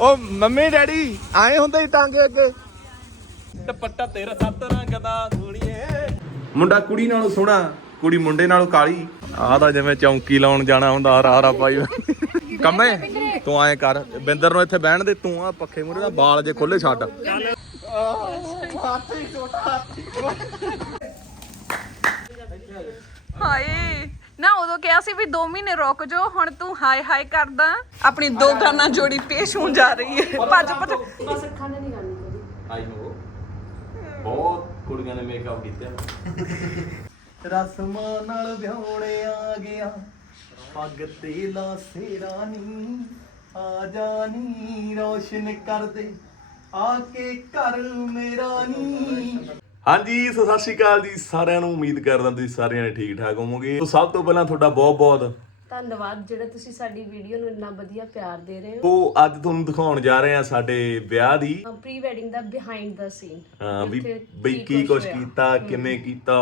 ਉਹ mummy daddy ਆਏ ਹੁੰਦੇ ਹੀ ਟਾਂਗੇ ਅੱਗੇ। ਦੁਪੱਟਾ ਤੇਰਾ ਸੱਤ ਰੰਗ ਦਾ ਸੋਹਣੀਏ ਮੁੰਡਾ ਕੁੜੀ ਨਾਲੋਂ ਸੋਹਣਾ ਕੁੜੀ ਮੁੰਡੇ ਨਾਲੋਂ ਕਾਲੀ। ਆਹ ਤਾਂ ਜਿਵੇਂ ਚੌਂਕੀ ਲਾਉਣ ਜਾਣਾ ਹੁੰਦਾ ਹਰਾ ਹਰਾ ਪਾਈ। ਕੰਮੇ ਤੂੰ ਐਂ ਕਰ ਬਿੰਦਰ ਨੂੰ ਇੱਥੇ ਬਹਿਣ ਦੇ ਤੂੰ ਆ ਪੱਖੇ ਮੂਰੇ ਦਾ ਬਾਲ ਜੇ ਖੋਲੇ ਛੱਡ। ਹਾਏ। ਨਾ ਉਦੋਂ ਕਿਹਾ ਸੀ ਵੀ 2 ਮਹੀਨੇ ਰੁਕ ਜਾਓ ਹੁਣ ਤੂੰ ਹਾਏ ਹਾਏ ਕਰਦਾ। ਆਪਣੀ ਦੋ ਗਾਨਾ ਜੋੜੀ ਪੇਸ਼ ਹੋਣ ਜਾ ਰਹੀ ਹੈ। ਭੱਜ ਭੱਜ। ਆਈ ਨੋ ਬਹੁਤ ਕੁੜੀਆਂ ਨੇ ਮੇਕਅਪ ਕੀਤਾ ਰਸਮਾਂ ਨਾਲ ਵਿਆਹੁਣੇ ਆ ਗਿਆ। ਪੱਗ ਤੇ ਲਾ ਸੇਰਾਨੀ ਆ ਜਾਨੀ ਰੋਸ਼ਨ ਕਰ ਦੇ ਆ ਕੇ ਘਰ ਮੇਰਾ ਨੀ। ਹਾਂਜੀ ਸੋ ਸਤਿ ਸ਼੍ਰੀ ਅਕਾਲ ਜੀ ਸਾਰਿਆਂ ਨੂੰ। ਉਮੀਦ ਕਰਦਾ ਤੁਸੀਂ ਸਾਰਿਆਂ ਨੇ ਠੀਕ ਠਾਕ ਹੋਵੋਗੇ। ਸੋ ਸਭ ਤੋਂ ਪਹਿਲਾਂ ਤੁਹਾਡਾ ਬਹੁਤ ਬਹੁਤ ਧੰਨਵਾਦ ਜਿਹੜਾ ਤੁਸੀਂ ਸਾਡੀ ਵੀਡੀਓ ਨੂੰ ਇੰਨਾ ਵਧੀਆ ਪਿਆਰ ਦੇ ਰਹੇ ਹੋ। ਸੋ ਅੱਜ ਤੁਹਾਨੂੰ ਦਿਖਾਉਣ ਜਾ ਰਹੇ ਹਾਂ ਸਾਡੇ ਵਿਆਹ ਦੀ। ਪ੍ਰੀ ਵੈਡਿੰਗ ਦਾ ਬਿਹਾਈਂਡ ਦਾ ਸੀਨ ਹਾਂ ਵੀ ਬਈ ਕੀ ਕੁਛ ਕੀਤਾ ਕਿਵੇਂ ਕੀਤਾ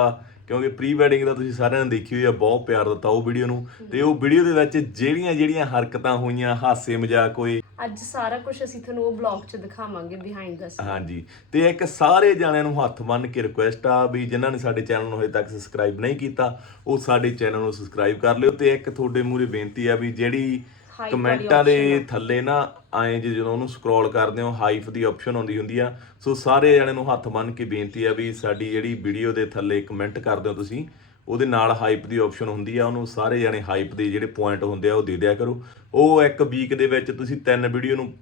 ਕਿਉਂਕਿ ਪ੍ਰੀ ਵੈਡਿੰਗ ਦਾ ਤੁਸੀਂ ਸਾਰਿਆਂ ਨੇ ਦੇਖੀ ਹੋਈ ਆ ਬਹੁਤ ਪਿਆਰ ਦਿੱਤਾ ਉਹ ਵੀਡੀਓ ਨੂੰ। ਤੇ ਉਹ ਵੀਡੀਓ ਦੇ ਵਿੱਚ ਜਿਹੜੀਆਂ ਜਿਹੜੀਆਂ ਹਰਕਤਾਂ ਹੋਈਆਂ ਹਾਸੇ ਮਜ਼ਾਕ ਹੋਏ ਅੱਜ ਸਾਰਾ ਕੁਝ ਅਸੀਂ ਤੁਹਾਨੂੰ ਉਹ ਬਲੌਗ 'ਚ ਦਿਖਾਵਾਂਗੇ ਬਿਹਾਈਂਡ ਦਾ ਸੀਨ ਹਾਂਜੀ। ਤੇ ਇੱਕ ਸਾਰੇ ਜਾਣਿਆਂ ਨੂੰ ਹੱਥ ਬੰਨ ਕੇ ਰਿਕੁਐਸਟ ਆ ਵੀ ਜਿਨ੍ਹਾਂ ਨੇ ਸਾਡੇ ਚੈਨਲ ਨੂੰ ਹਜੇ ਤੱਕ ਸਬਸਕ੍ਰਾਈਬ ਨਹੀਂ ਕੀਤਾ ਉਹ ਸਾਡੇ ਚੈਨਲ ਨੂੰ ਸਬਸਕ੍ਰਾਈਬ ਕਰ ਲਿਓ। ਤੇ ਇੱਕ ਤੁਹਾਡੇ ਮੂਰੇ ਬੇਨਤੀ ਆ ਵੀ ਜਿਹੜੀ ਕਮੈਂਟਾਂ ਦੇ ਥੱਲੇ ਨਾ ਆਏ ਜੇ ਜਦੋਂ ਉਹਨੂੰ ਸਕਰੋਲ ਕਰਦੇ ਹੋ ਹਾਈਪ ਦੀ ਆਪਸ਼ਨ ਆਉਂਦੀ ਹੁੰਦੀ ਆ। ਸੋ ਸਾਰੇ ਜਣਿਆਂ ਨੂੰ ਹੱਥ ਬੰਨ ਕੇ ਬੇਨਤੀ ਆ ਵੀ ਸਾਡੀ ਜਿਹੜੀ ਵੀਡੀਓ ਦੇ ਥੱਲੇ ਕਮੈਂਟ ਕਰਦੇ ਹੋ ਤੁਸੀਂ ਉਹਦੇ ਨਾਲ ਹਾਈਪ ਦੀ ਆਪਸ਼ਨ ਹੁੰਦੀ ਆ ਉਹਨੂੰ ਸਾਰੇ ਜਣੇ ਹਾਈਪ ਦੇ ਜਿਹੜੇ ਪੁਆਇੰਟ ਹੁੰਦੇ ਆ ਉਹ ਦੇ ਦਿਆ ਕਰੋ। ਉਹ ਇੱਕ ਵੀਕ ਦੇ ਵਿੱਚ ਤੁਸੀਂ ਤਿੰਨ ਵੀਡੀਓ ਨੂੰ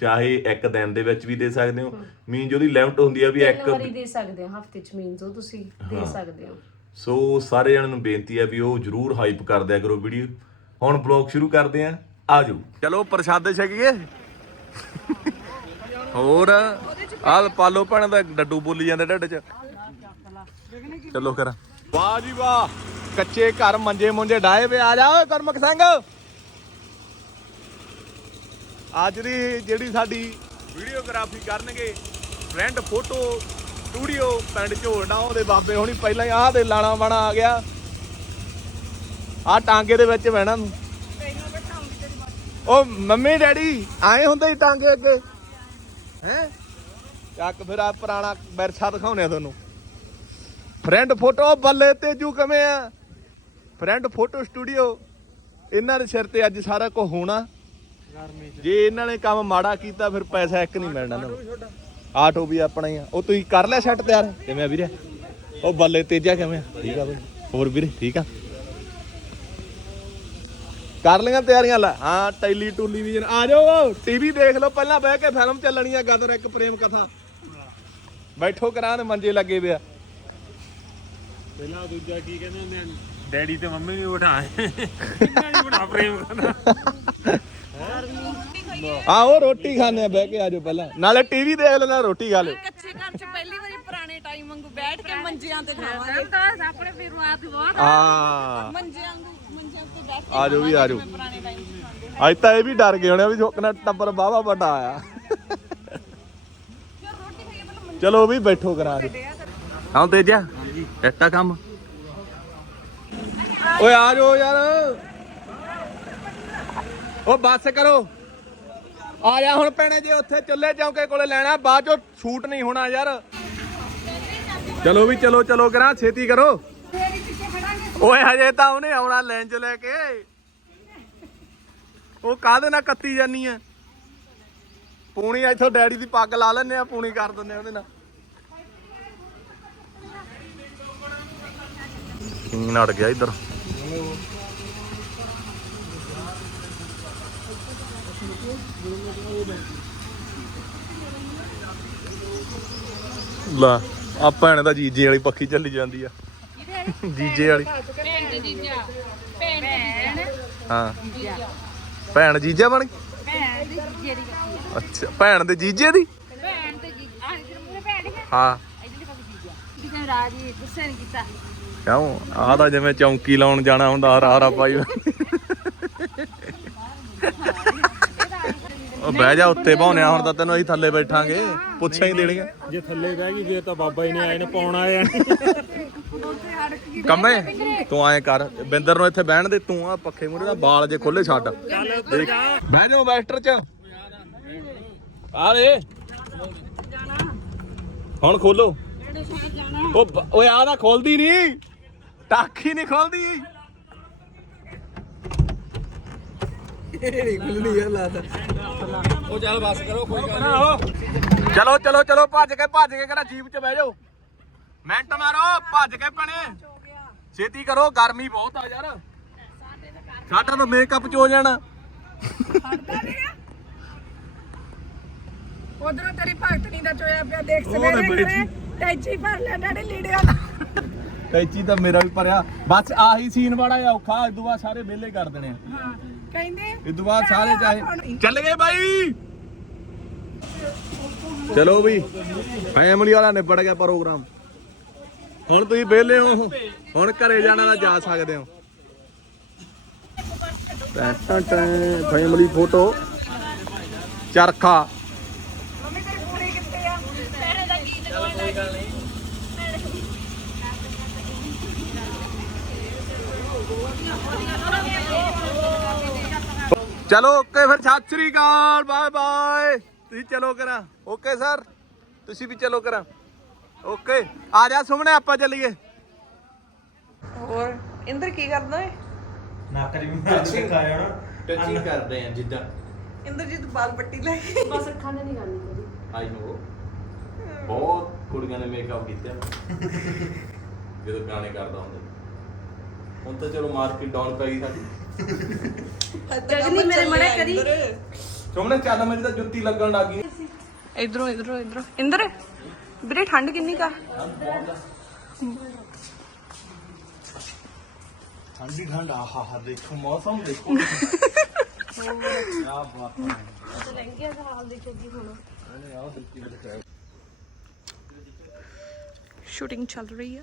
ਚਾਹੇ ਇੱਕ ਦਿਨ ਦੇ ਵਿੱਚ ਵੀ ਦੇ ਸਕਦੇ ਹੋ। ਮੀਨਜ ਉਹਦੀ ਲਿਮਟ ਹੁੰਦੀ ਆ ਵੀ ਇੱਕ ਵਾਰੀ ਦੇ ਸਕਦੇ ਹੋ ਹਫ਼ਤੇ 'ਚ ਮੀਨਸ ਉਹ ਤੁਸੀਂ ਦੇ ਸਕਦੇ ਹੋ। ਸੋ ਸਾਰੇ ਜਣਿਆਂ ਨੂੰ ਬੇਨਤੀ ਆ ਵੀ ਉਹ ਜਰੂਰ ਹਾਈਪ ਕਰ ਦਿਆ ਕਰੋ ਵੀਡੀਓ ਹੁਣ ਬਲੌਗ ਸ਼ੁਰੂ ਕਰਦੇ ਆ ਆਜੋ। ਚਲੋ, ਪ੍ਰਸ਼ਾਦੇ ਛਕੀਏ ਹੋਰ ਆਲ ਪਾਲੋ ਭੈਣ ਦਾ ਡੱਡੂ ਬੋਲੀ ਜਾਂਦੇ ਢਿੱਡ 'ਚ। ਚਲੋ ਕਰ। ਵਾਹ ਜੀ ਵਾਹ, ਕੱਚੇ ਘਰ ਮੰਜੇ ਮੁੰਜੇ ਡਾਏ ਵੇ, ਆ ਜਾ ਓਏ ਕਰਮਕ ਸਿੰਘ। ਅੱਜ ਦੀ ਜਿਹੜੀ ਸਾਡੀ ਵੀਡੀਓਗ੍ਰਾਫੀ ਕਰਨਗੇ, ਫਰੈਂਡ ਫੋਟੋ, ਸਟੂਡੀਓ, ਪਿੰਡ ਝੋਲਡਾ, ਉਹਦੇ ਬਾਬੇ ਹੁਣੀ, ਪਹਿਲਾਂ ਹੀ ਆਹ ਦੇ ਲਾਣਾ ਬਾਣਾ ਆ ਗਿਆ। ਆਹ ਟਾਂਗੇ ਦੇ ਵਿੱਚ ਬਹਿਣਾ ਨੂੰ। ਉਹ ਮੰਮੀ ਡੈਡੀ ਆਏ ਹੁੰਦੇ ਹੀ ਟਾਂਗੇ ਅੱਗੇ। ਹੈ? ਚੱਕ ਫਿਰ ਆ ਪੁਰਾਣਾ ਵਿਰਸਾ ਦਿਖਾਉਣੇ ਆ ਤੁਹਾਨੂੰ। ਫਰੈਂਡ ਫੋਟੋ ਬੱਲੇ ਤੇਜੂ ਕਿਵੇਂ ਆ? ਫਰੈਂਡ ਫੋਟੋ ਸਟੂਡੀਓ ਇਹਨਾਂ ਦੇ ਸਿਰ ਤੇ ਅੱਜ ਸਾਰਾ ਕੁਝ ਹੋਣਾ। ਜੇ ਇਹਨਾਂ ਨੇ ਕੰਮ ਮਾੜਾ ਕੀਤਾ ਫਿਰ ਪੈਸਾ ਇੱਕ ਨਹੀਂ ਮਿਲਣਾ ਨੂੰ। ਆਟੋ ਵੀ ਆਪਣਾ ਹੀ ਆ। ਉਹ ਤੁਸੀਂ ਕਰ ਲਿਆ ਸੈੱਟ ਤਿਆਰ। ਕਿਵੇਂ ਆ ਵੀਰੇ? ਉਹ ਬੱਲੇ ਤੇਜਾ ਕਿਵੇਂ ਆ? ਠੀਕ ਆ ਬਈ। ਹੋਰ ਵੀਰੇ ਠੀਕ ਆ? ਕਰ ਲਈਆਂ ਤਿਆਰੀਆਂ ਲੈ। ਹਾਂ ਟੈਲੀ ਟੂਲੀ ਵੀ ਆ ਜਾਓ ਟੀਵੀ ਦੇਖ ਲਓ ਪਹਿਲਾਂ ਬਹਿ ਕੇ ਫਿਲਮ ਚੱਲਣੀ ਆ ਗਦਰ ਇੱਕ ਪ੍ਰੇਮ ਕਥਾ। ਬੈਠੋ ਕਰਾਂ ਦੇ ਮੰਜੇ ਲੱਗੇ ਪਿਆ ਪਹਿਲਾਂ ਦੂਜਾ ਕੀ ਕਹਿੰਦੇ ਹੁੰਦੇ ਆ? ਡੈਡੀ ਤੇ ਮੰਮੀ ਨੂੰ ਕਿੰਨਾ ਨਹੀਂ ਬਿਠਾ ਪ੍ਰੇਮ ਕਰਨਾ ਆਓ ਰੋਟੀ ਖਾਣੇ ਆ ਬਹਿ ਕੇ ਆ ਜਾਓ ਪਹਿਲਾਂ। ਨਾਲੇ ਟੀਵੀ ਦੇਖ ਲੈਣਾ ਰੋਟੀ ਖਾ ਲਿਓ। ਕੱਚੇ ਘਰ 'ਚ ਪਹਿਲੀ ਵਾਰੀ ਪੁਰਾਣੇ ਟਾਈਮ ਵਾਂਗੂ ਬੈਠ ਕੇ ਮੰਜਿਆਂ ਤੇ ਖਾਵਾਂਗੇ ਤਾਂ ਆਪਣੇ ਫਿਰਵਾਤ ਬਹੁਤ ਆ। ਮੰਜਿਆਂ ਵਾਂਗੂ ਮੰਜਿਆਂ ਤੇ ਬੈਠ ਆ ਜਾਓ ਵੀ ਆ ਜਾਓ। ਪੁਰਾਣੇ ਟਾਈਮ 'ਚ ਖਾਂਦੇ ਅੱਜ ਤਾਂ ਇਹ ਵੀ ਡਰ ਗਏ ਹੋਣੇ ਵੀ ਛੋਕਣਾ ਟੱਬਰ ਬਾਵਾ ਵੱਡਾ ਆਇਆ ਚਲੋ ਵੀ ਬੈਠੋ ਕਰਾ ਕੇ ਹਾਂ ਤੇਜਾ ਐਟਾ ਕੰਮ। ਓਏ ਆ ਜਾਓ ਯਾਰ। ਉਹ ਬੱਸ ਕਰੋ। ਆ ਜਾ ਹੁਣ ਪੈਣੇ ਜੇ ਉੱਥੇ ਚੱਲੇ ਚੌਂਕੇ ਕੋਲੇ ਲੈਣਾ ਬਾਅਦ ਚੋਂ ਸ਼ੂਟ ਨਹੀਂ ਹੋਣਾ ਯਾਰ। ਚਲੋ ਵੀ ਚਲੋ ਚਲੋ ਕਰਾਂ ਛੇਤੀ ਕਰੋ। ਓਏ, ਹਜੇ ਤਾਂ ਉਹਨੇ ਆਉਣਾ ਲੈਣ ਲੈ ਕੇ। ਉਹ ਕਾਹਦੇ ਨਾਲ ਕੱਤੀ ਜਾਨੀ ਆ ਪੂਣੀ, ਇੱਥੋਂ ਡੈਡੀ ਦੀ ਪੱਗ ਲਾ ਲੈਨੇ ਆ, ਪੂਣੀ ਕਰ ਦਿੰਨੇ ਆ ਉਹਦੇ ਨਾਲ। ਕਿੰਗ ਨੜ ਗਿਆ ਇੱਧਰ। ਲਾ, ਆ ਭੈਣ ਦਾ ਜੀਜੇ ਵਾਲੀ ਪੱਖੀ ਚੱਲੀ ਜਾਂਦੀ ਆ। ਜੀਜੇ ਵਾਲੀ। ਭੈਣ ਤੇ ਜੀਜਾ ਹਾਂ। ਭੈਣ ਜੀਜਾ ਬਣ ਗਈ? ਭੈਣ ਦੀ ਜਿਹੜੀ ਅੱਛਾ, ਭੈਣ ਦੇ ਜੀਜੇ ਦੀ? ਭੈਣ ਤੇ ਜੀ ਆਹ ਜਿਹੜਾ ਮੂਰੇ ਭੈਣ ਹੈ। ਹਾਂ ਇਹਦੇ ਲਈ ਜੀਜਾ ਦਿਖਾ ਰਾਜੀ ਗੁੱਸੇ ਨਹੀਂ ਕੀਤਾ ਕਿਉਂ? ਆਹ ਤਾਂ ਜਿਵੇਂ ਚੌਂਕੀ ਲਾਉਣ ਜਾਣਾ ਹੁੰਦਾ, ਹਰਾ ਹਰਾ ਪਾਈ ਉਹ ਬਹਿ ਜਾ ਉੱਤੇ ਭਾਉਣਿਆ ਹੁਣ ਤਾਂ ਤੈਨੂੰ ਅਸੀਂ ਥੱਲੇ ਬੈਠਾਂਗੇ, ਪੁੱਛਾਂ ਹੀ ਦੇਣੀਆਂ। ਜੇ ਥੱਲੇ ਬਹਿ ਗਈ ਫੇਰ ਤਾਂ ਬਾਬਾ ਜੀ ਨੇ ਆਏ ਨੇ, ਪਾਉਣਾ ਆਏ ਕੰਮੇ, ਤੂੰ ਐਂ ਕਰ, ਬਿੰਦਰ ਨੂੰ ਇੱਥੇ ਬਹਿਣ ਦੇ, ਤੂੰ ਆ ਪੱਖੇ ਮੂਰੇ ਦਾ ਬਾਲ ਜੇ ਖੋਲੇ ਛੱਡ। ਦੇਖ ਬਹਿ ਜਾਓ ਵੈਸਟਰ ਚ। ਆ ਦੇ ਹੁਣ ਖੋਲੋ। ਉਹ ਓਏ, ਆ ਤਾਂ ਖੋਲਦੀ ਨਹੀਂ। ਟਾਕੀ ਨਹੀਂ ਖੋਲਦੀ। ਚਲੋ ਚਲੋ ਚਲੋ ਭੱਜ ਕੇ ਭੱਜ ਕੇ ਕਰਾ ਜੀਪ 'ਚ ਬਹਿ ਜਾਓ। ਮਿੰਟ ਮਾਰੋ ਭੱਜ ਕੇ ਪਣੇ ਛੇਤੀ ਕਰੋ ਗਰਮੀ ਬਹੁਤ ਆ ਯਾਰ। ਸਾਡਾ ਤਾਂ ਮੇਕਅਪ ਚ ਹੋ ਜਾਣਾ। ਉਧਰੋਂ ਤੇਰੀ ਭਗਤਣੀ ਦਾ ਚੋਇਆ ਪਿਆ ਦੇਖ ਸਵੇਰੇ ਬੜੀ ਕਰੇ ਟੈਚੀ ਭਰ ਲੈ ਡਾੜੇ ਲੀੜਿਆਂ ਦਾ ਕੈਚੀ ਤਾਂ ਮੇਰਾ ਵੀ ਭਰਿਆ। ਬਸ ਆਹੀ ਸੀਨ ਵਾਲਾ ਆ ਔਖਾ ਇਦੋਂ ਬਾਅਦ ਸਾਰੇ ਵਿਹਲੇ ਕਰ ਦੇਣੇ ਹਾਂ ਕਹਿੰਦੇ ਇਦੋਂ ਬਾਅਦ ਸਾਰੇ ਚਾਹੇ ਚੱਲ ਗਏ ਬਾਈ। ਚਲੋ ਵੀ। ਫੈਮਿਲੀ ਵਾਲਾ ਨਿਬੜ ਗਿਆ ਪ੍ਰੋਗਰਾਮ ਹੁਣ ਤੁਸੀਂ ਵਿਹਲੇ ਹੋ। ਹੁਣ ਘਰੇ ਜਾਣਾ ਤਾਂ ਜਾ ਸਕਦੇ ਹੋ। ਟੈਂ ਟੈਂ ਫੈਮਿਲੀ ਫੋਟੋ ਚਰਖਾ। ਮੰਮੀ ਤੇਰੀ ਪੂਰੀ ਕਿੱਥੇ ਆ? ਚਲੋ ਓਕੇ ਫਿਰ ਸਤਿ ਸ੍ਰੀ ਅਕਾਲ ਬਾਏ ਬਾਏ ਤੁਸੀਂ ਚਲੋ ਕਰਾਂ। ਓਕੇ ਸਰ ਤੁਸੀਂ ਵੀ ਚਲੋ ਕਰਾਂ। ਓਕੇ ਆ ਜਾ ਸੁਮਨੇ ਆਪਾਂ ਚੱਲੀਏ। ਹੋਰ ਇੰਦਰ ਕੀ ਕਰਦਾ ਏ? ਟੱਚਿੰਗ ਕਰਦੇ ਆ ਜਿੱਦਾਂ। ਇੰਦਰਜੀਤ ਬਾਲ ਪੱਟੀ ਲੈ ਕੇ ਬਸ ਅੱਖਾਂ ਨੇ ਨਹੀਂ ਕਰਨੀ ਮੇਰੀ ਆਈ ਨੋ ਬਹੁਤ ਕੁੜੀਆਂ ਨੇ ਮੇਕਅਪ ਕੀਤਾ ਜਦੋਂ ਗਾਣੇ ਕਰਦਾ ਹੁੰਦਾ। ਹੁਣ ਤਾਂ ਚਲੋ ਮਾਰਕੀਟ ਡਾਊਨ ਪੈ ਗਈ ਸਾਡੀ। ਜਗਨੀ ਮੇਰੇ ਮੜੇ ਕਰੀ। ਸੁਮਨੇ ਚੱਲ ਮੇਰੀ ਤਾਂ ਜੁੱਤੀ ਲੱਗਣ ਲੱਗ ਗਈ। ਇਧਰੋਂ ਇਧਰੋਂ ਇਧਰੋਂ। ਇੰਦਰ? ਵੀਰੇ ਠੰਡ ਕਿੰਨੀ ਕਾ ਠੰਡੀ ਠੰਡ ਆਹਾ ਹਾ ਦੇਖੋ ਮੌਸਮ ਦੇਖੋ। ਲਹਿੰਗਿਆਂ ਦਾ ਹਾਲ ਦੇਖੋਗੀ ਹੁਣ ਸ਼ੂਟਿੰਗ ਚੱਲ ਰਹੀ ਆ।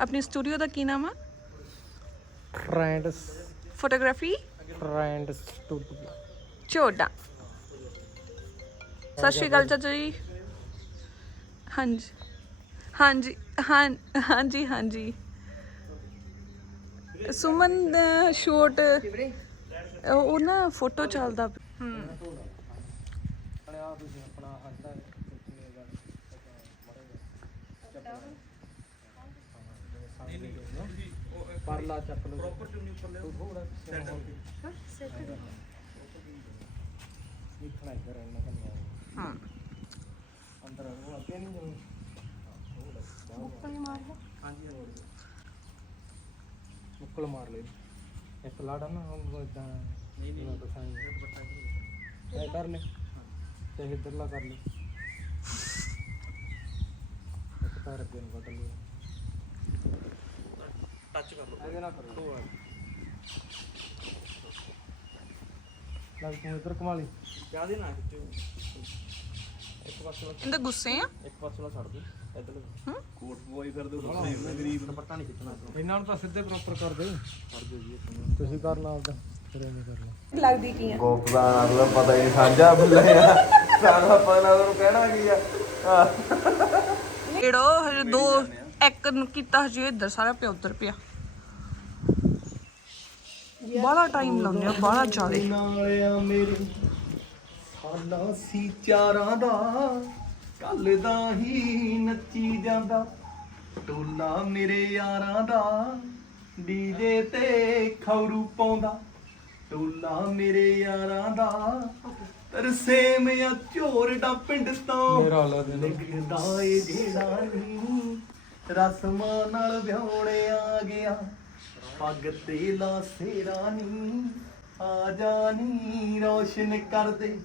ਆਪਣੀ ਸਟੂਡੀਓ ਦਾ ਕੀ ਨਾਮ ਆ? ਟ੍ਰੈਂਡਸ ਫੋਟੋਗ੍ਰਾਫੀ ਟ੍ਰੈਂਡ ਸਟੂਡੀਓ ਚੋਡਾ ਸਤਿ ਸ਼੍ਰੀ ਅਕਾਲ ਚਾਚਾ ਜੀ। ਹਾਂਜੀ। ਹਾਂਜੀ, ਹਾਂ, ਹਾਂਜੀ ਹਾਂਜੀ। ਸੁਮਨ ਦਾ ਸ਼ੂਟ ਉਹ ਨਾ ਫੋਟੋ ਚੱਲਦਾ ਪਿਆ। ਪਰਲਾ ਚੱਕ ਲਓ ਪ੍ਰੋਪਰ ਚੁੰਨੀ ਉੱਪਰ ਲਿਓ ਲਿਖਣਾ ਇੱਧਰ ਇੰਨਾ ਕੰਨਾ ਹਾਂ। ਅੰਦਰ ਉਹ ਅੱਗੇ ਨਹੀਂ ਜਾਣੀ ਹਾਂਜੀ ਹਾਂਜੀ ਮੁੱਕਲ ਮਾਰ ਲੈ ਇੱਕ ਲਾੜਾ ਨਾ ਉਹ ਇਦਾਂ ਨਹੀਂ ਨਹੀਂ ਪੱਟਾ ਇਹ ਕਰ ਲੈ ਤੇ ਇੱਧਰਲਾ ਕਰ ਲੈ ਇੱਕ ਪੈਰ ਅੱਗੇ ਨੂੰ ਕੱਢ ਲਿਓ ਟੱਚ ਕਰ ਲਓ ਇਹਦੇ ਨਾਲ ਕਰੋ ਲੱਗ ਤੂੰ ਇੱਧਰ ਕਮਾ ਲਈ। ਕਿਆ ਦੇ ਨਾ ਖਿੱਚੋ ਇੱਕ ਪਾਸੇ ਇਹਦੇ ਗੁੱਸੇ ਆ? ਇੱਕ ਪਾਸੇ ਵਾਲਾ ਛੱਡ ਦੇ ਇੱਧਰ ਕੋਟ ਬੋਏ ਫਿਰ ਦੋ ਗਰੀਬ ਦੁਪੱਟਾ ਨਹੀਂ ਖਿੱਚਣਾ ਇਹਨਾਂ ਨੂੰ ਤਾਂ ਸਿੱਧੇ ਪ੍ਰੋਪਰ ਕਰ ਦੇ। ਕਰ ਦਿਓ ਜੀ ਤੁਸੀਂ ਕਰ ਲਾ ਆਪਦਾ ਫਿਰ ਐਵੇਂ ਕਰ ਲਾ ਲੱਗਦੀ ਕੀ ਆ? ਗੋਪਦਾਨ ਦਾ ਪਤਾ ਹੀ ਸਾਂਝਾ ਬੁੱਲਿਆ ਸਾਡਾ ਪਤਾ ਉਹਨੂੰ ਕਹਿਣਾ ਕੀ ਆ? ਇਹੜੋ ਹਜੇ ਦੋ ਇੱਕ ਨੂੰ ਕੀਤਾ ਹਜੇ ਇੱਧਰ ਸਾਰਾ ਪਿਆ ਉੱਧਰ ਪਿਆ। ਬੜਾ ਟਾਈਮ ਲਾਉਂਦੇ ਆ ਬੜਾ ਜ਼ਿਆਦੇ। ਨਾਲਿਆ ਮੇਰੇ ਸਾਡਾ ਸੀ ਚਾਰਾਂ ਦਾ ਕੱਲ ਦਾ ਹੀ ਨੱਚੀ ਜਾਂਦਾ। ਟੋਲਾ ਮੇਰੇ ਯਾਰਾਂ ਦਾ ਡੀਜੇ ਤੇ ਖੌਰੂ ਪਾਉਂਦਾ। ਟੋਲਾ ਮੇਰੇ ਯਾਰਾਂ ਦਾ ਤਰਸੇਮ ਆ ਝੋਰਡਾ ਪਿੰਡ ਤੋਂ ਮੇਰਾ ਹਾਲਾ ਦੇ ਲਿਖਦਾ ਏ ਜਿਹੜਾ ਨੀ ਰਸਮਾਂ ਨਾਲ ਵਿਆਹੁਣੇ ਆ ਗਿਆ। ਪੱਗ ਤੇ ਲਾ ਸੇਰਾ ਨੀ ਆ ਜਾਨੀ ਰੋਸ਼ਨ ਕਰ ਦੇ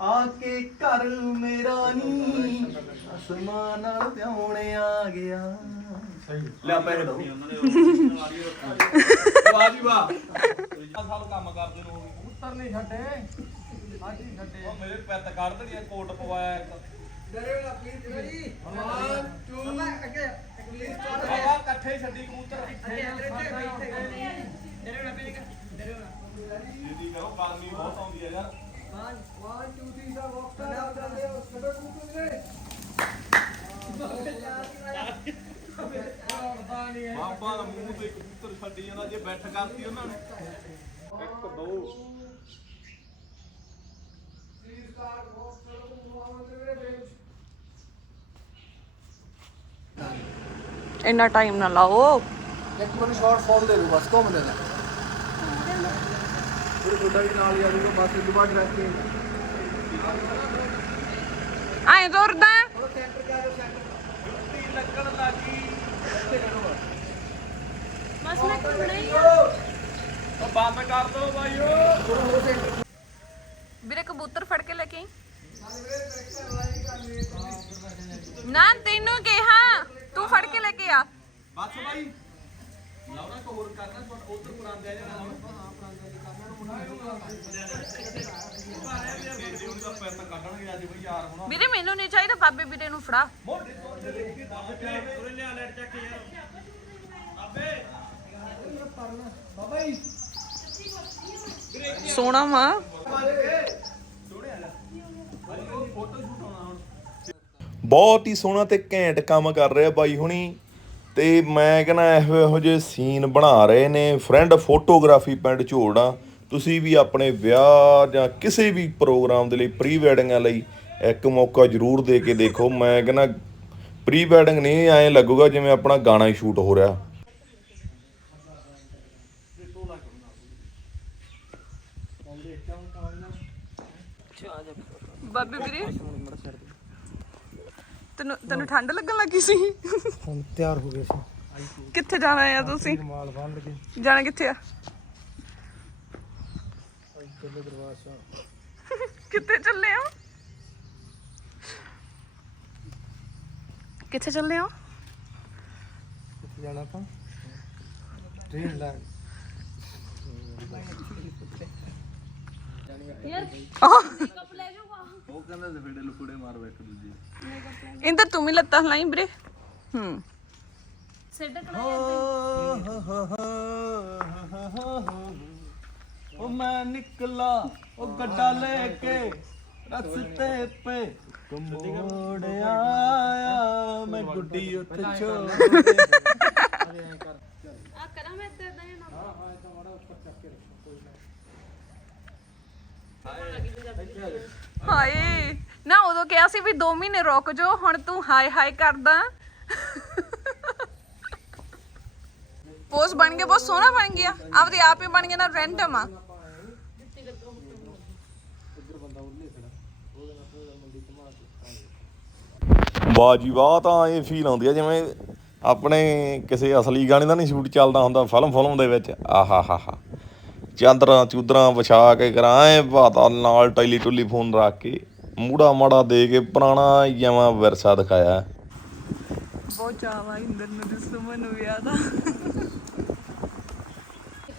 ਆ ਕੇ ਘਰ ਮੇਰਾ ਨੀ। ਰਸਮਾਂ ਨਾਲ ਵਿਆਹੁਣੇ ਆ ਗਿਆ। ਲੈ ਪੈਸੇ ਦੋ ਵਾਹ ਜੀ ਵਾਹ। ਸਾਲ ਕੰਮ ਕਰਦੇ ਨੂੰ ਉੱਤਰ ਨਹੀਂ ਛੱਡੇ। ਅੱਜ ਹੀ ਛੱਡੇ। ਉਹ ਮੇਰੇ ਪੈਤ ਕੱਢ ਦੜੀਆਂ ਕੋਟ ਪਵਾਇਆ ਇੱਕ। ਬਾਬਾ ਇਕੱਠੇ ਹੀ ਛੱਡੀ ਕਬੂਤਰ। ਦੀਦੀ ਕਰੋ ਗਰਮੀ ਬਹੁਤ ਆਉਂਦੀ ਹੈ ਯਾਰ ਬਾਬਾ ਇੰਨਾ ਟਾਈਮ ਨਾ ਲਾਓ। ਇੱਕ ਮੈਨੂੰ ਸ਼ਾਰਟ ਫਾਲ ਦੇ ਦਿਓ ਬਸ ਘੁੰਮ ਲੈਣਾ ਫਿਰ ਤੁਹਾਡਾ ਵੀ ਨਾਲ ਹੀ ਆ ਜਾਊਗਾ ਬਸ ਦੁਬਾਰਾ ਡਰੈਸ ਤੇ ਐਂ ਤੁਰਦਾ ਲੱਗਣ ਲੱਗੀ ਬਸ ਮੈਂ ਕਰਨਾ ਹੀ ਉਹ ਬੰਦ ਕਰ ਦੋ ਬਾਈਓ ਵੀਰੇ ਕਬੂਤਰ ਫੜ ਕੇ ਲੈ ਕੇ ਨਾ ਤੈਨੂੰ ਕਿਹਾ ਤੂੰ ਫੜ ਕੇ ਲੈ ਕੇ ਆ। ਬਸ ਬਾਈ। ਲਾਉਣਾ ਕੋ ਹੋਰ ਕਰਨਾ ਪਰ ਉਧਰ ਪੁਰਾਣ ਦੇ ਜਾਣਾ ਕੱਢਣਗੇ ਅੱਜ ਬਈ ਯਾਰ ਹੁਣ ਵੀਰੇ, ਮੈਨੂੰ ਨਹੀਂ ਚਾਹੀਦਾ, ਬਾਬੇ ਵੀਰੇ ਨੂੰ ਫੜਾ। ਮੋਢੇ ਸੋਹਣਾ ਵਾ। ਬਹੁਤ ਹੀ ਸੋਹਣਾ ਤੇ ਘੈਂਟ ਕੰਮ ਕਰ ਰਿਹਾ ਬਾਈ ਹੁਣੀ। ਤੇ ਮੈਂ ਕਹਿੰਦਾ ਇਹੋ ਇਹੋ ਜਿਹੇ ਸੀਨ ਬਣਾ ਰਹੇ ਨੇ। ਫਰੈਂਡ ਫੋਟੋਗ੍ਰਾਫੀ ਪਿੰਡ ਝੋੜਾ ਤੁਸੀਂ ਵੀ ਆਪਣੇ ਵਿਆਹ ਜਾਂ ਕਿਸੇ ਵੀ ਪ੍ਰੋਗਰਾਮ ਦੇ ਲਈ ਪ੍ਰੀ ਵੈਡਿੰਗਾਂ ਲਈ ਇੱਕ ਮੌਕਾ ਜ਼ਰੂਰ ਦੇ ਕੇ ਦੇਖੋ। ਮੈਂ ਕਹਿੰਦਾ ਪ੍ਰੀ ਵੈਡਿੰਗ ਨਹੀਂ ਐਂ ਲੱਗੂਗਾ ਜਿਵੇਂ ਆਪਣਾ ਗਾਣਾ ਹੀ ਸ਼ੂਟ ਹੋ ਰਿਹਾ। ਬਾਬੇ ਵੀਰੇ ਤੈਨੂੰ ਤੈਨੂੰ ਠੰਡ ਲੱਗਣ ਲੱਗੀ ਸੀ? ਹੁਣ ਤਿਆਰ ਹੋ ਗਏ ਸੀ। ਕਿੱਥੇ ਜਾਣਾ ਆ ਤੁਸੀਂ? ਮਾਲ ਬੰਨ ਲਗੇ ਜਾਣਾ ਕਿੱਥੇ ਆ? ਚੱਲੇ ਦਰਬਾਰ ਸਾਹਿਬ ਕਿੱਥੇ ਚੱਲੇ ਆ ਕਿੱਥੇ ਚੱਲੇ ਆ ਕਿੱਥੇ ਜਾਣਾ ਆਪਾਂ? ਟ੍ਰੇਨ ਲੈਣ ਉਹ ਕਹਿੰਦਾ ਤੇ ਫੇੜੇ ਲੁਕੜੇ ਮਾਰੋ ਇੱਕ ਦੂਜੇ ਇੰਦਰ ਤੂੰ ਵੀ ਲੱਤਾਂ ਹਲਾਈ ਵੀਰੇ। ਹੂੰ। ਸੈੱਟ ਕਰਾ ਉਹ ਮੈਂ ਨਿਕਲਾ ਉਹ ਗੱਡਾ ਲੈ ਕੇ ਰਸਤੇ ਪੇ। ਕਮੋੜ ਆਇਆ ਮੈਂ ਗੁੱਡੀ ਉੱਥੇ ਛੋੜ ਆ ਕਰਾਂ ਮੈਂ ਇੱਦਾਂ ਇੱਦਾਂ ਜਾਂ ਨਾ? ਹਾਏ ਨਾ ਉਦੋਂ ਕਿਹਾ ਸੀ ਵੀ 2 ਮਹੀਨੇ ਰੁਕ ਜਾਓ ਹੁਣ ਤੂੰ ਹਾਏ ਹਾਏ ਕਰਦਾ। ਪੋਸ ਬਣ ਗਿਆ ਬਹੁਤ ਸੋਹਣਾ ਬਣ ਗਿਆ। ਆਪਦੇ ਆਪ ਹੀ ਬਣ ਗਿਆ ਨਾ ਰੈਂਡਮ ਆ। ਵਾਹ ਜੀ ਵਾਹ ਤਾਂ ਇਹ ਫੀਲ ਆਉਂਦੀ ਆ ਜਿਵੇਂ ਆਪਣੇ ਕਿਸੇ ਅਸਲੀ ਗਾਣੇ ਦਾ ਨਹੀਂ ਸ਼ੂਟ ਚੱਲਦਾ ਹੁੰਦਾ ਫਿਲਮ ਫਿਲਮ ਦੇ ਵਿੱਚ ਆਹਾ ਹਾ ਹਾ ਚਾਦਰਾਂ ਚੂਦਰਾਂ ਵਿਛਾ ਕੇ ਕਰਾਂ ਐ ਭਾਤਾ ਨਾਲ ਟੈਲੀ ਟੁਲੀ ਫੋਨ ਰੱਖ ਕੇ ਮੂੜਾ ਮਾੜਾ ਦੇ ਕੇ ਪੁਰਾਣਾ ਜਮਾ ਵਿਰਸਾ ਦਿਖਾਇਆ। ਬਹੁਤ ਚਾਵਾ ਇੰਦਰ ਨੂੰ ਤੇ ਸੁਮਨ ਨੂੰ ਵਿਆਹ ਦਾ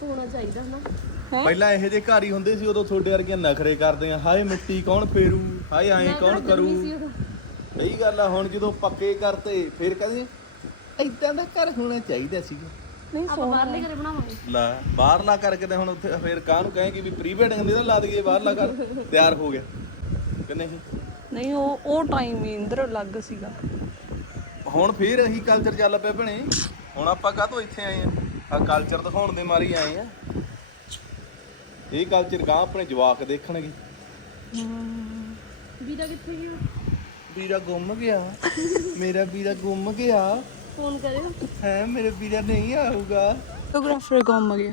ਹੋਣਾ ਚਾਹੀਦਾ ਨਾ। ਪਹਿਲਾਂ ਇਹੋ ਜਿਹੇ ਘਰ ਹੀ ਹੁੰਦੇ ਸੀ ਉਦੋਂ ਤੁਹਾਡੇ ਵਰਗੀਆਂ ਨਖਰੇ ਕਰਦੇ ਆ ਹਾਏ ਮਿੱਟੀ ਕੌਣ ਫੇਰੂ ਹਾਏ ਐਂ ਕੌਣ ਕਰੂ? ਸਹੀ ਗੱਲ ਆ ਹੁਣ ਜਦੋਂ ਪੱਕੇ ਕਰਤੇ ਫਿਰ ਕਹਿੰਦੇ ਏਦਾਂ ਦਾ ਘਰ ਹੋਣਾ ਚਾਹੀਦਾ ਸੀਗਾ। ਆਪਾਂ ਬਾਹਰਲੇ ਘਰੇ ਬਣਾਵਾਂਗੇ। ਲੈ ਬਾਹਰਲਾ ਕਰਕੇ ਤੇ ਹੁਣ ਉੱਥੇ ਫਿਰ ਕਾਹਨੂੰ ਕਹੇਗੀ ਵੀ ਪ੍ਰੀ ਵੈਡਿੰਗ ਦੇ ਤਾਂ ਲਾ ਦਈਏ ਬਾਹਰਲਾ ਕਰ ਤਿਆਰ ਹੋ ਗਿਆ। ਕਿ ਨਹੀਂ? ਨਹੀਂ ਉਹ ਉਹ ਟਾਈਮ ਹੀ ਇੰਦਰ ਅਲੱਗ ਸੀਗਾ। ਹੁਣ ਫੇਰ ਇਹੀ ਕਲਚਰ ਚੱਲ ਪਿਆ ਭਣੇ। ਹੁਣ ਆਪਾਂ ਕਾਹਤੋਂ ਇੱਥੇ ਆਏ ਆ? ਆ ਕਲਚਰ ਦਿਖਾਉਣ ਦੇ ਮਾਰੀ ਆਏ ਆ। ਇਹ ਕਲਚਰ ਗਾਂ ਆਪਣੇ ਜਵਾਕ ਦੇਖਣਗੇ। ਵੀਰਾ ਕਿੱਥੇ ਗਿਆ? ਵੀਰਾ ਗੁੰਮ ਗਿਆ। ਮੇਰਾ ਵੀਰਾ ਗੁੰਮ ਗਿਆ। ਫੋਨ ਕਰਿਓ। ਹੈ ਮੇਰੇ ਵੀਰਾ ਨਹੀਂ ਆਊਗਾ। ਫੋਟੋਗ੍ਰਾਫਰ ਗੁੰਮ ਗਿਆ।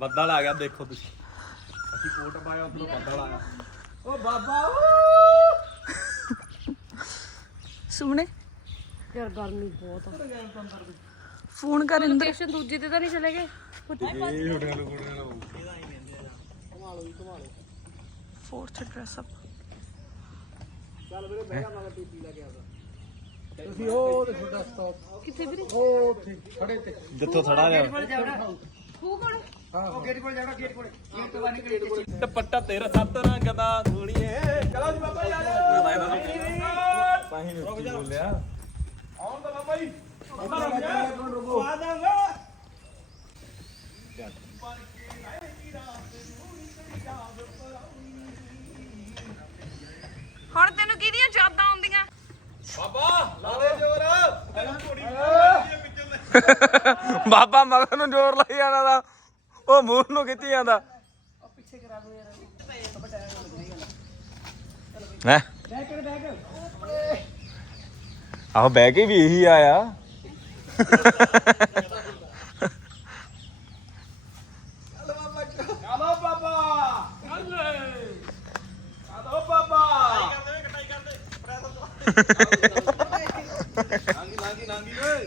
ਬੱਦਲ ਆ ਗਿਆ ਦੇਖੋ ਤੁਸੀਂ। ਅਸੀਂ ਕੋਟ ਪਾਇਆ ਉਧਰੋਂ ਬੱਦਲ ਆਇਆ। ਓ ਬਾਬਾ! ਸੁਮਨੇ? ਯਾਰ ਗਰਮੀ ਬਹੁਤ ਆ। ਫੋਨ ਕਰ ਇੰਦਰ ਲੋਕੇਸ਼ਨ ਦੂਜੀ ਤੇ ਤਾਂ ਨਹੀਂ ਚਲੇ ਗਏ। ਫੋਰਥ ਐਡਰੈਸ ਅਪ ਤੁਸੀਂ ਉਹ ਤੇ ਤੁਹਾਡਾ ਸਟਾਪ ਕਿੱਥੇ ਵੀਰੇ? ਉਹ ਉੱਥੇ ਖੜੇ ਤੇ। ਜਿੱਥੋਂ ਥੜਾ ਰਿਹਾ ਤੂੰ ਕੋਲ ਦੁਪੱਟਾ ਤੇਰਾ ਸੱਤ ਰੰਗ ਦਾ ਸੋਹਣੀਏ। ਚਲੋ ਜੀ ਬਾਬਾ ਜੀ ਆ ਜਾਓ। ਤਾਂ ਹੀ ਨਹੀਂ ਬੋਲਿਆ। ਆਉਣ ਦਾ ਬਾਬਾ ਜੀ। ਆ ਜਾਵਾਂਗਾ ਹੁਣ ਤੈਨੂੰ ਕਿਹਦੀਆਂ ਯਾਦਾਂ ਆਉਂਦੀਆਂ? ਬਾਬਾ ਲਾ ਦੇ ਜੋਰ। ਬਾਬਾ ਮਗਰ ਨੂੰ ਜ਼ੋਰ ਲਾਈ ਜਾਣਾ ਦਾ ਉਹ ਮੂੰਹ ਨੂੰ ਖਿੱਚੀ ਜਾਂਦਾ। ਹੈ? ਆਹ ਬਹਿ ਕੇ ਵੀ ਇਹੀ ਆਇਆ ਚਲੋ ਬਾਬਾ ਚਲੋ ਬਾਬਾ ਨਾਂਗੀ ਨਾਂਗੀ ਨਾਂਗੀ ਓਏ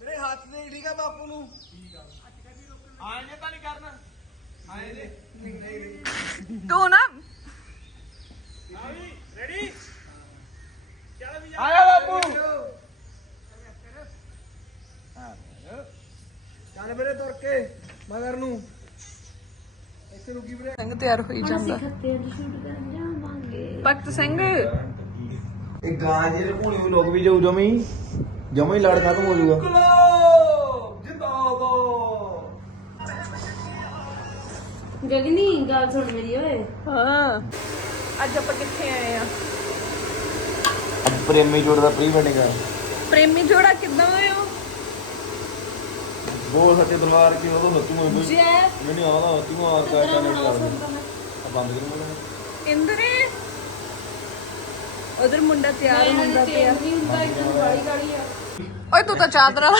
ਮੇਰੇ ਹੱਥ ਦੇ ਠੀਕ ਆ ਬਾਪੂ ਨੂੰ ਠੀਕ ਆ ਆਏ ਨੇ ਤਾਂ ਨਹੀਂ ਕਰਨਾ ਆਏ ਨੇ ਤੂੰ ਨਾ ਰੈਡੀ ਆਇਆ ਬਾਪੂ। ਚੱਲ ਮੇਰੇ ਤੁਰ ਕੇ ਮਗਰ ਨੂੰ। ਇੱਥੇ ਰੁਕੀ ਵੀਰੇ ਸਿੰਘ ਤਿਆਰ ਹੋਈ ਜਾਂਦਾ। ਭਗਤ ਸਿੰਘ? ਇਹ ਗਾਂ ਜਿਹੜੇ ਭੂਣੀ ਨੂੰ ਲੋਕ ਵੀ ਜਾਊ ਜਮੀ ਜਮੀ ਲੜ ਖਤਮ ਹੋ ਜਾਊਗਾ। ਗਗਨੀ ਗੱਲ ਸੁਣ ਮੇਰੀ ਓਏ। ਹਾਂ। ਅੱਜ ਆਪਾਂ ਕਿੱਥੇ ਆਏ ਆ? ਪ੍ਰੇਮੀ ਜੋੜ ਦਾ ਪ੍ਰੀ ਵੈਡਿੰਗ ਆ। ਪ੍ਰੇਮੀ ਜੋੜਾ ਕਿੱਦਾਂ ਹੋਇਆ ਬੋਲ ਸੱਚੇ ਤਲਵਾਰ ਕੀ ਉਹਦਾ ਹੱਤੂ ਮੈਂ ਜੈ। ਮੈਨੂੰ ਆਉਂਦਾ ਹੱਤੂ ਮਾਰ ਕੇ ਆਟਾ ਨਹੀਂ ਕਰਦਾ ਆ ਬੰਦ ਕਰ। ਮੈਨੂੰ ਇੰਦਰੇ ਉਧਰ ਮੁੰਡਾ ਤਿਆਰ ਹੁੰਦਾ ਪਿਆ। ਓਏ ਤੂੰ ਤਾਂ ਚਾਦਰਾ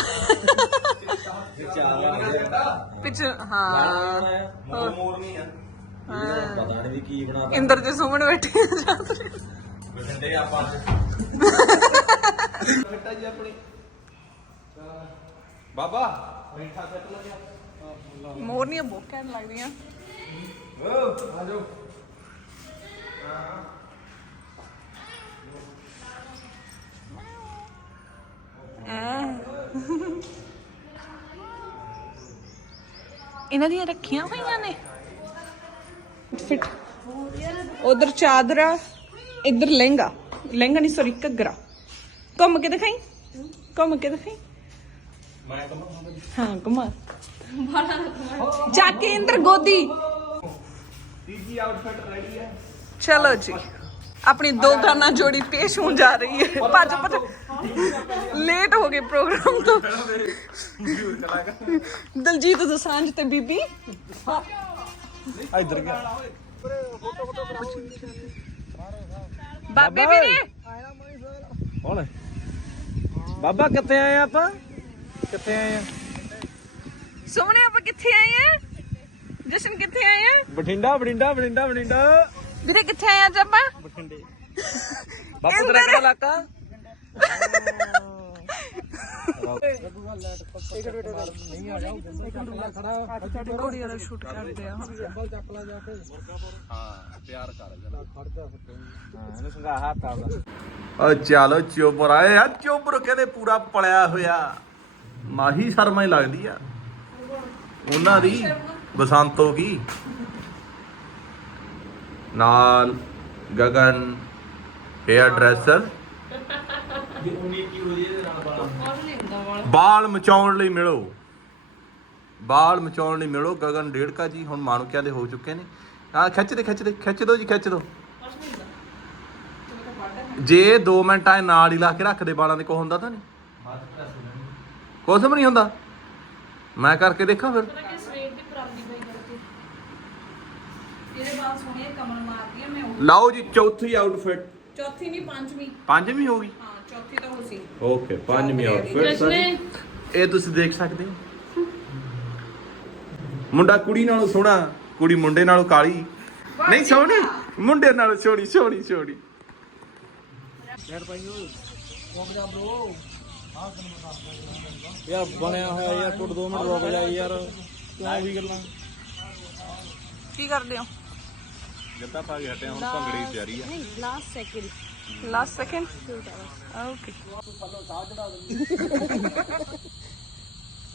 ਪਿੱਛੇ ਹਾਂ। ਮੋਰ ਨਹੀਂ ਆ ਹਾਂ। ਪਤਾ ਨਹੀਂ ਵੀ ਕੀ ਬਣਾ ਇੰਦਰ ਤੇ ਸੁਮਨ ਬੈਠੀ ਆ ਚਾਦਰੇ। ਬਠਿੰਡੇ ਆਪਾਂ ਬੇਟਾ ਜੀ ਆਪਣੀ ਬਾਬਾ। ਬੈਠਾ ਸੱਟ ਲੱਗਿਆ ਮੋਰਨੀਆਂ ਬਹੁਤ ਕਹਿਣ ਲੱਗਦੀਆਂ। ਓ ਆ ਜਾਓ। ਇਹਨਾਂ ਦੀਆਂ ਰੱਖੀਆਂ ਹੋਈਆਂ ਨੇ? ਫਿਟ ਉਧਰ ਚਾਦਰਾ ਇੱਧਰ ਲਹਿੰਗਾ। ਲਹਿੰਗਾ ਨਹੀਂ ਸੌਰੀ ਘੱਗਰਾ। ਘੁੰਮ ਕੇ ਦਿਖਾਈ? ਘੁੰਮ ਕੇ ਦਿਖਾਈ? ਹਾਂ ਘੁਮਾ। ਜਾ ਕੇ ਇੰਦਰ ਗੋਦੀ। ਤੀਜੀ ਆਊਟਫਿਟ ਰੈਡੀ ਹੈ। ਚਲੋ ਜੀ। ਆਪਣੀ ਦੋ ਗਾਨਾ ਜੋੜੀ ਪੇਸ਼ ਹੋਣ ਜਾ ਰਹੀ ਹੈ। ਭੱਜ ਭੱਜ ਲੇਟ ਹੋ ਗਏ ਪ੍ਰੋਗਰਾਮ ਤੋਂ। ਦਲਜੀਤ ਦੋਸਾਂਝ ਤੇ ਬੀਬੀ। ਇੱਧਰ ਗਿਆ। ਬਾਬੇ ਵੀਰੇ ਕੌਣ ਹੈ? ਬਾਬਾ ਕਿੱਥੇ ਆਏ ਆਪਾਂ? ਕਿੱਥੇ ਆਏ ਆ? ਸੁਮਨੇ ਆਪਾਂ ਕਿੱਥੇ ਆਏ ਆ? ਜਸ਼ਨ ਕਿੱਥੇ ਆਏ ਆ? ਬਠਿੰਡਾ ਬਠਿੰਡਾ ਬਠਿੰਡਾ ਬਠਿੰਡਾ। ਵੀਰੇ ਕਿੱਥੇ ਆਏ ਅੱਜ ਆਪਾਂ? ਬਠਿੰਡੇ। ਬਾਪੂ ਤੇਰਾ ਕਿਹੜਾ ਇਲਾਕਾ? ਕੁੜੀ ਵਾਲਾ ਸ਼ੂਟ ਕਰਦੇ ਆ ਓ ਚਲੋ ਚੋਬਰ, ਆਏ ਆ ਚੋਬਰ ਕਹਿੰਦੇ ਪੂਰਾ ਪਲਿਆ ਹੋਇਆ। ਮਾਹੀ ਸ਼ਰਮਾ ਹੀ ਲੱਗਦੀ ਆ। ਉਹਨਾਂ ਦੀ ਬਸੰਤੋ ਕੀ ਨਾਲ ਗਗਨ ਹੇਅਰ ਡਰੈਸਰ ਬਾਲ? ਮਚਾਉਣ ਲਈ ਮਿਲੋ। ਬਾਲ ਮਚਾਉਣ ਲਈ ਮਿਲੋ। ਗਗਨ ਡੇੜਕਾ ਜੀ ਹੁਣ ਮਾਣੂਕਿਆਂ ਦੇ ਹੋ ਚੁੱਕੇ ਨੇ। ਆ ਖਿੱਚ ਦੇ ਖਿੱਚ ਦੇ ਖਿੱਚ ਦੋ ਜੀ ਖਿੱਚ ਦੋ। ਜੇ 2 ਮਿੰਟ ਆਏ ਨਾਲ ਹੀ ਲਾ ਕੇ ਰੱਖਦੇ ਵਾਲਾਂ ਦੇ ਕੋ ਹੁੰਦਾ ਤਾਂ ਨਹੀਂ? ਕੁਛ ਵੀ ਨਹੀਂ ਹੁੰਦਾ। ਮੈਂ ਕਰਕੇ ਦੇਖਾਂ ਫਿਰ। ਇਹਦੇ ਬਾਅਦ ਸੋਹਣੀਆਂ ਕਮਲ ਮਾਰਦੀ ਆ ਮੈਂ ਲਾਓ ਜੀ ਚੌਥੀ ਆਊਟਫਿਟ ਚੌਥੀ ਨਹੀਂ ਪੰਜਵੀਂ। ਪੰਜਵੀਂ ਹੋ ਗਈ। ਹਾਂ। ਚੌਥੀ ਤਾਂ ਹੋ ਸੀ। ਓਕੇ ਪੰਜਵੀਂ ਆਊਟਫਿਟ ਸਾਡੀ ਇਹ ਤੁਸੀਂ ਦੇਖ ਸਕਦੇ ਹੋ। ਮੁੰਡਾ ਕੁੜੀ ਨਾਲੋਂ ਸੋਹਣਾ ਕੁੜੀ ਮੁੰਡੇ ਨਾਲੋਂ ਕਾਲੀ। ਨਹੀਂ ਸੋਹਣੀ। ਮੁੰਡੇ ਨਾਲੋਂ ਸੋਹਣੀ ਸੋਹਣੀ ਸੋਹਣੀ। ਯਾਰ ਬਣਿਆ ਹੋਇਆ ਯਾਰ ਟੁੱਟ 2 ਮਿੰਟ ਰੁਕ ਜਾ ਯਾਰ। ਕਿਉਂ ਵੀ ਗੱਲਾਂ? ਕੀ ਕਰਦੇ ਹੋ? ਗੱਦਾ ਪਾ ਕੇ ਹਟਿਆ ਹੁਣ ਭੰਗੜੇ ਦੀ ਤਿਆਰੀ ਆ। ਨਹੀਂ last second last second okay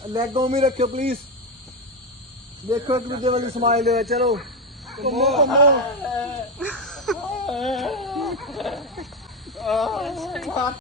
leg ਉਵੇਂ ਰੱਖਿਓ ਪਲੀਜ਼ ਦੇਖੋ ਇੱਕ ਦੂਜੇ ਵਾਲੀ ਸਮਾਈਲ ਹੈ ਚਲੋ। ਘੁੰਮੋ ਘੁੰਮੋ।